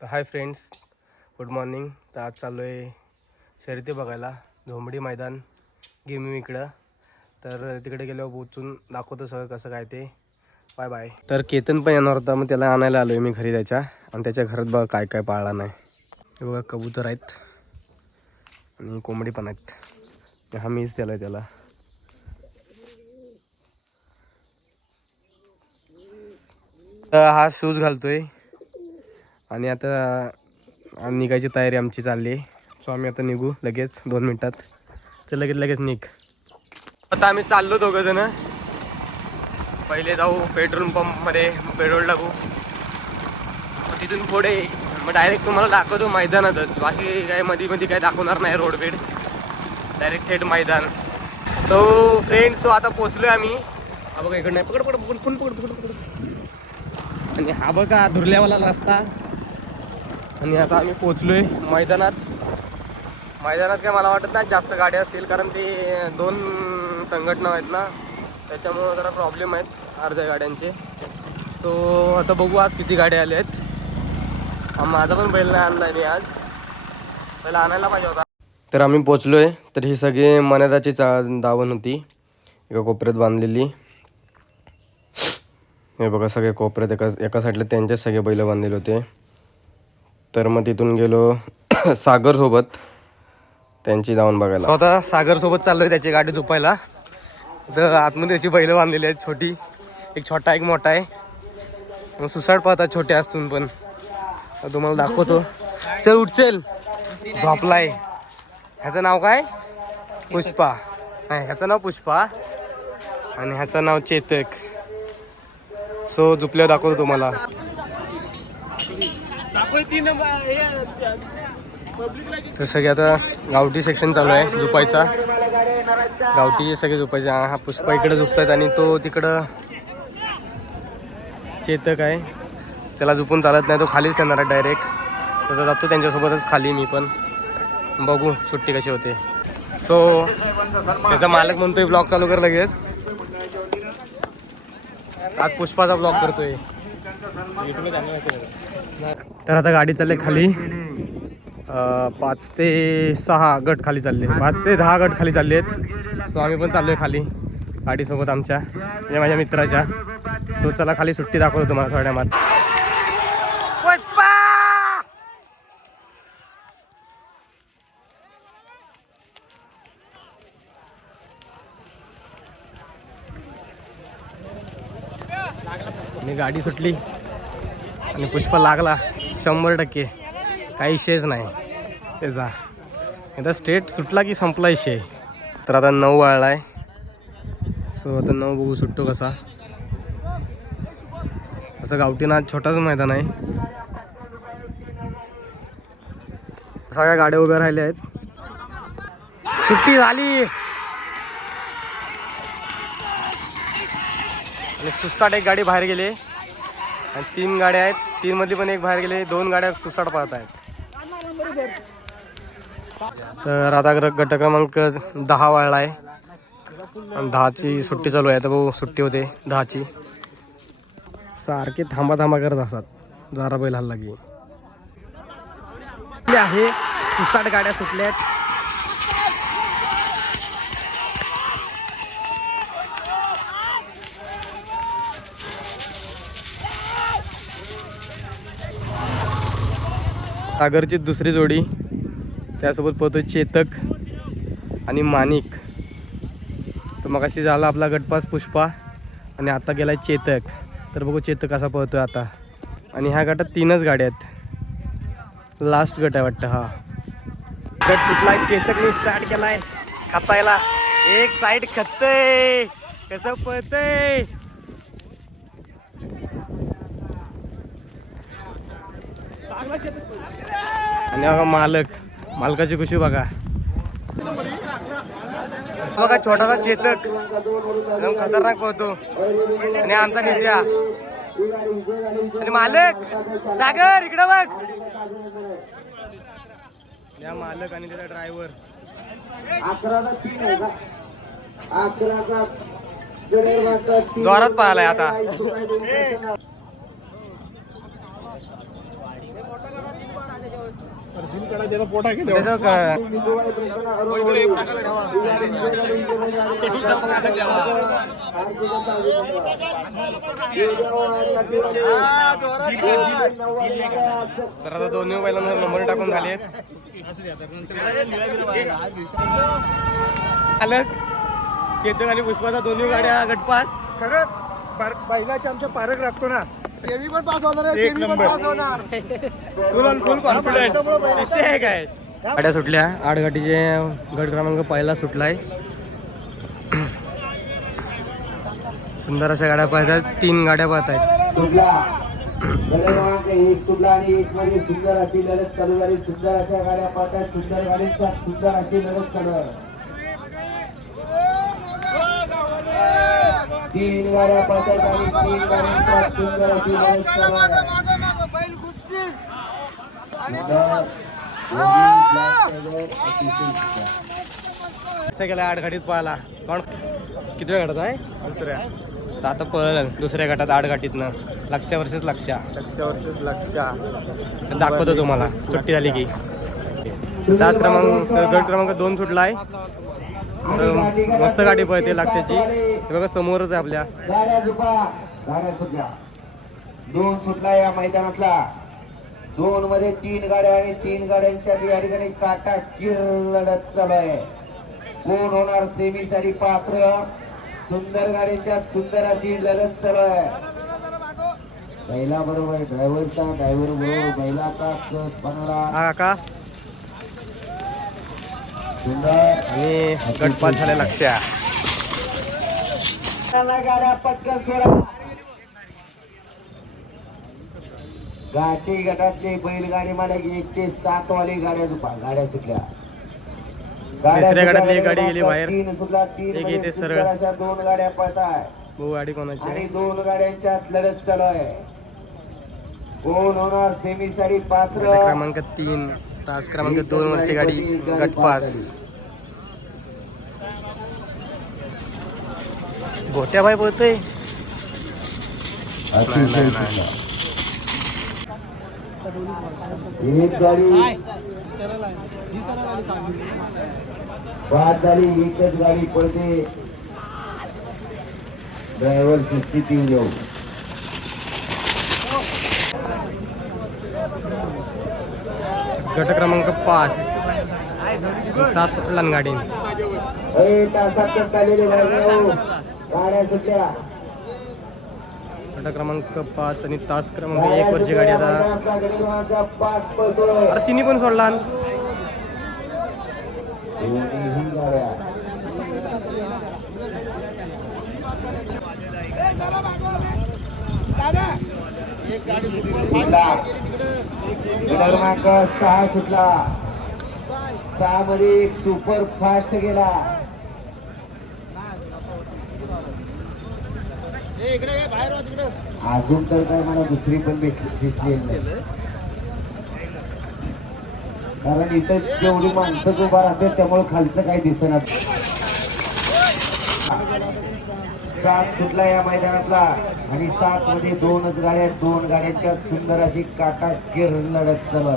तर hi friends good morning. तर आज चाललो आहे शर्यती बघायला झोंबडी मैदान गेमिंग इकडं. तर तिकडे गेल्यावर पोचून दाखवतो सगळं कसं काय ते. बाय बाय तर केतन पण येणार होता मग त्याला आणायला आलो आहे मी घरी त्याच्या. आणि त्याच्या घरात बघा काय काय पाळला नाही. हे बघा कबूतर आहेत आणि कोंबडी पण आहेत. हा मीच त्याला. त्याला हा शूज घालतोय. आणि आता निघायची तयारी आमची चालली आहे. सो आम्ही आता निघू लगेच दोन मिनटात. तर लगेच लगेच निघ. आता आम्ही चाललो दोघं जण. पहिले जाऊ पेट्रोल पंपमध्ये पेट्रोल टाकू. तिथून पुढे मग डायरेक्ट तुम्हाला दाखवतो मैदानातच. बाकी काय मध्ये मध्ये काय दाखवणार नाही रोड बीड डायरेक्ट थेट मैदान. सो फ्रेंड्स सो आता आहे आम्ही. हा बघा इकडे नाही पकड पकड पकड पकड पकड पकड पकड. आणि हा बघा धुरल्यावाला रस्ता. आणि आता आम्ही पोचलोय मैदानात. मैदानात काय मला वाटत नाही जास्त गाड्या असतील कारण ते दोन संघटना आहेत ना त्याच्यामुळं जरा प्रॉब्लेम आहेत अर्ध्या गाड्यांचे. सो आता बघू आज किती गाड्या आल्या आहेत. माझा पण बैल नाही आणला मी आज. बैल आणायला पाहिजे होता. तर आम्ही पोचलोय तर ही सगळी मनादाची चा दावण होती. एका कोपऱ्यात बांधलेली. हे बघा सगळे कोपऱ्यात एका एका साईडला त्यांचेच सगळे बैल बांधलेले होते. तर मग तिथून गेलो सागरसोबत. त्यांची जाऊन बघायला. स्वतः सागरसोबत चाललोय त्याची गाडी झोपायला. तर आतमध्ये त्याची बैलं बांधलेली आहेत छोटी. एक छोटा एक मोठा आहे. मग सुसाट पाहतात छोटे असून पण. तुम्हाला दाखवतो. चल उठचेल झोपलाय. ह्याचं नाव काय? पुष्पा. नाही ह्याचं नाव पुष्पा. आणि ह्याचं नाव चेतक. सो झोपल्यावर दाखवतो तुम्हाला. तर सगळे आता गावठी सेक्शन चालू आहे झुपायचा. गावठीचे सगळे झुपायचे. हा पुष्पा इकडे झुपतात आणि तो तिकडं चेतक आहे. त्याला झुपून चालत नाही तो खालीच येणार आहे डायरेक्ट तसं जातो त्यांच्यासोबतच खाली मी पण. बघू सुट्टी कशी होते. सो त्याचा मालक म्हणतोय ब्लॉग चालू कर लगेच. आज पुष्पाचा ब्लॉग करतोय. तर आता गाडी चालली आहे खाली पाच ते सहा गट खाली चालले पाच ते दहा गट खाली चालले आहेत. सो आम्ही पण चाललोय खाली गाडीसोबत आमच्या म्हणजे माझ्या मित्राच्या. सो चला खाली सुट्टी दाखवतो तुम्हाला थोड्या मात. पुष्पा! आणि गाडी सुटली आणि पुष्प लागला. शंभर टक्के. काही शेच नाही. त्याचा एकदा स्टेट सुटला की संपला शे तर आता नऊ वाळला आहे सो आता नऊ बघू सुटतो कसा. असं गावठीनं आज छोटाच मैदान आहे. सगळ्या गाड्या उभ्या राहिल्या आहेत. सुट्टी झाली. आणि सुसाट एक गाडी बाहेर गेली. आणि तीन गाड्या आहेत. तीन मध्ये पण एक बाहेर गेले दोन गाड्या सुसाट पाहत आहेत. तर आता गट क्रमांक दहा वाढला आहे आणि दहाची सुट्टी चालू आहे. तर भाऊ सुट्टी होते दहाची. सारखे थांबा थांबा करत असतात. जारा बैल हल्ला की. आहे. सुसाट गाड्या सुटल्या आहेत सागरची दुसरी जोडी. त्यासोबत पळतोय चेतक आणि माणिक तर मग अशी झाला आपला गटपास पुष्पा आणि आता गेला चेतक. तर बघू चेतक असा पळतोय आता. आणि ह्या गटात तीनच गाड्या आहेत. लास्ट गट आहे वाटतं हा. गट सुटलाय चेतकने स्टार्ट केलाय. खतायला. एक साईड खतय. कसं पळतय? आणि बघा मालक मालकाची खुशी बघा. बघा छोटासा चेतक. एकदम खतरनाक पोहतो आणि आमचा नित्या. आणि मालक सागर इकडं बघ. या मालक आणि त्याचा ड्रायव्हर जोरात पळालाय आता त्याचं क- सर आता दोन्ही बैलांना नंबर टाकून झाले आलं चेतक आणि पुष्पाचा दोन्ही गाड्या गटपास. खरं बैलाच्या आमच्या पारक राखतो ना. सेमी पण पास होणार आहे सेमी पण पास होणार. फुल ऑन फुल कॉन्फिडन्स विषय आहे काय? गाड्या सुटल्या. आठ गाठीचे गट क्रमांक पहिला सुटलाय. सुंदर अशा गाड्या पाहतात. तीन गाड्या पाहत आहेत. सुटला. एक सुटला आणि एक मध्ये सुंदर अशी लढत चालू झाली. सुंदर अशा गाड्या पाहतात. सुंदर गाड्यांच्या सुंदर अशी लढत चालू आहे. तीन गाड्या आणि तीन गाड्यांच्या सुंदर अशी लढत आहे गेला आठ गाठीत पाहिला कोण? किती वेळ गटात आहे दुसऱ्या. तर आता पळलं. दुसऱ्या गटात आठ गाठीतनं लक्ष वर्षच लक्ष. लक्ष वर्षच लक्ष. दाखवतो तुम्हाला. सुट्टी झाली की. तास क्रमांक गट क्रमांक दोन सुटला आहे तर मस्त गाडी पळते लक्षाची. हे बघा समोरच आहे आपल्या. गाड्या झुपा गाड्या सुटल्या. दोन सुटला या मैदानातला. दोन मध्ये तीन गाड्या आणि तीन गाड्यांच्या या ठिकाणी काटा किर लढत चालू आहे. कोण होणार सेमी साठी पात्र? सुंदर गाड्यांच्या सुंदर अशी लढत चालू आहे. बैला बरोबर ड्रायव्हरचा ड्रायव्हर बरोबर बैलाचा कस बनवला. हा सुंदर आणि गटपात झाले लक्ष गाड्या पटकन सोडा घाटी गटातले बैलगाडी मालक एक ते सात वाले गाड्या दुपा गाड्या सुटल्या. एक गाडी गेली बाहेर. तीन सुटला तीन एक सरळ. अशा दोन गाड्या पळताय. भाऊ गाडी कोणाची आणि दोन गाड्यांच्यात लढत चालू आहे. कोण होणार? सेमी साठी गाडी पात्र क्रमांक तीन. तास क्रमांक दोन वरची गाडी गटपास. गोट्या बाय बोलतोय बाद झाली एकच गाडी पडते. ड्रायव्हर स्थिती येऊ. गट क्रमांक पाच. तास लनगाडी गट क्रमांक पाच आणि तास क्रमांक एक वरची गाडी आता. अरे तिन्ही पण सोडला. दादा. क्रमांक सहा सुटला. सहा मध्ये एक सुपर फास्ट गेला. अजून तर काय मला दुसरी पण दिसली कारण इथं जेवढी माणसं उभा राहतात त्यामुळे खालचं काही दिसणार सात सुटला या मैदानातला. आणि सात मध्ये दोनच गाड्या दोन गाड्यांच्या सुंदर अशी काटा किर लढत चालू.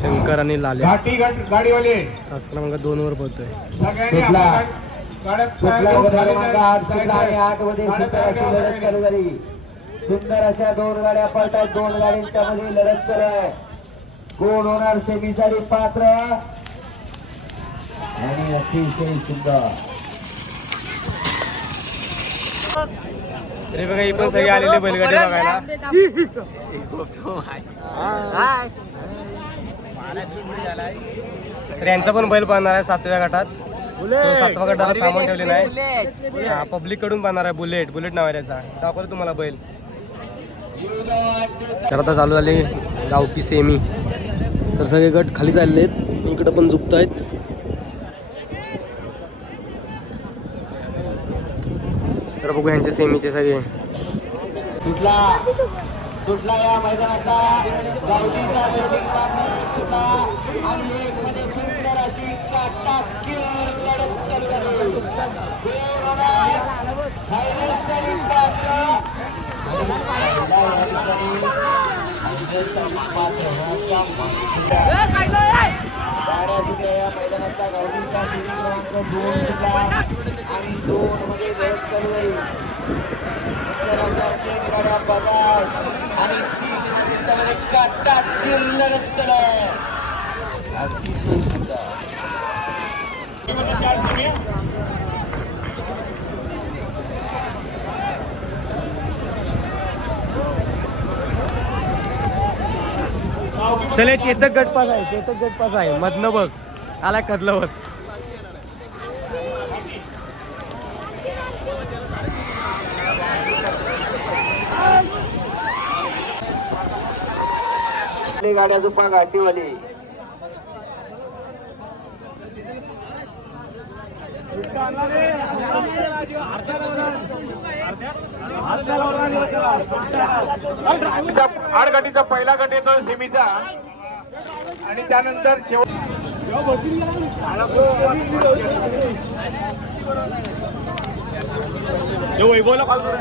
शंकर आणि गाडी- गाडीवाले. तास क्रमांक दोन वर पोहतोय सुंदर अशी दोन गाड्या पळतात दोन गाड्यांच्या मध्ये लढत चालू आहे. कोण होणार सेमीसाठी पात्र? आणि अतिशय सुंदर. तरी बघा ही पण सगळी आलेली बैलगाडी बघायला. तर यांचा पण बैल पाहणार आहे सातव्या गटात. तो सातव्या गटाला थांबून ठेवले नाही हा पब्लिककडून पाहणार आहे बुलेट बुलेट नाव आहे त्याचा. दाखवतो तुम्हाला बैल. तर आता चालू झाले गावठी सेमी सर सगळे गट खाली चालले आहेत. इकडं पण झुकत आहेत तर बघू यांचे सेमीचे सगळे. सुटला. सुटला या मैदानातला गावठीचा एक सुटला आणि एक मध्ये सुंदर अशी काटा मैदानातला गावठीचा क्रमांक दोन आणि दोन मध्ये चालू आहे तर अशा तीन गाड्या बघा आणि तीन मध्ये चालू काटा चालू आहे अतिशय सुद्धा चले चेतक गटपास आहे चेतक गटपास आहे. मधनं बघ. आला कदलं बघ. गाड्या झुपा घाटीवाली आडगाठीचा पहिला गट येतो सेमीचा. आणि त्यानंतर शेवट वैभवला कॉल करू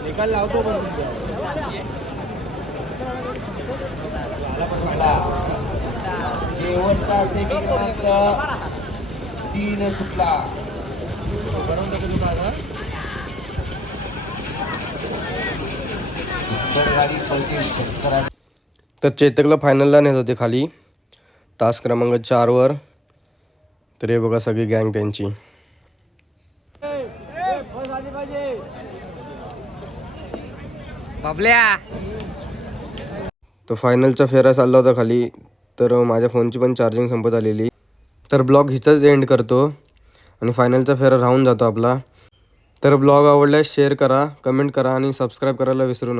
निकाल लावतो पण शेवटचा सेमी क्रमांक तीन सुटला सुंदर गाडी पलटी शेतकऱ्या तर चेतकला फायनलला नेत होते खाली. तास क्रमांक चारवर तर हे बघा सगळी गँग त्यांची. तर फायनलचा फेरा चालला होता खाली. तर माझ्या फोनची पण चार्जिंग संपत आलेली. तर ब्लॉग हिचाच एंड करतो. आणि फायनलचा फेरा राहून जातो आपला. तर ब्लॉग आवडल्यास शेअर करा कमेंट करा आणि सबस्क्राईब करायला विसरू नका.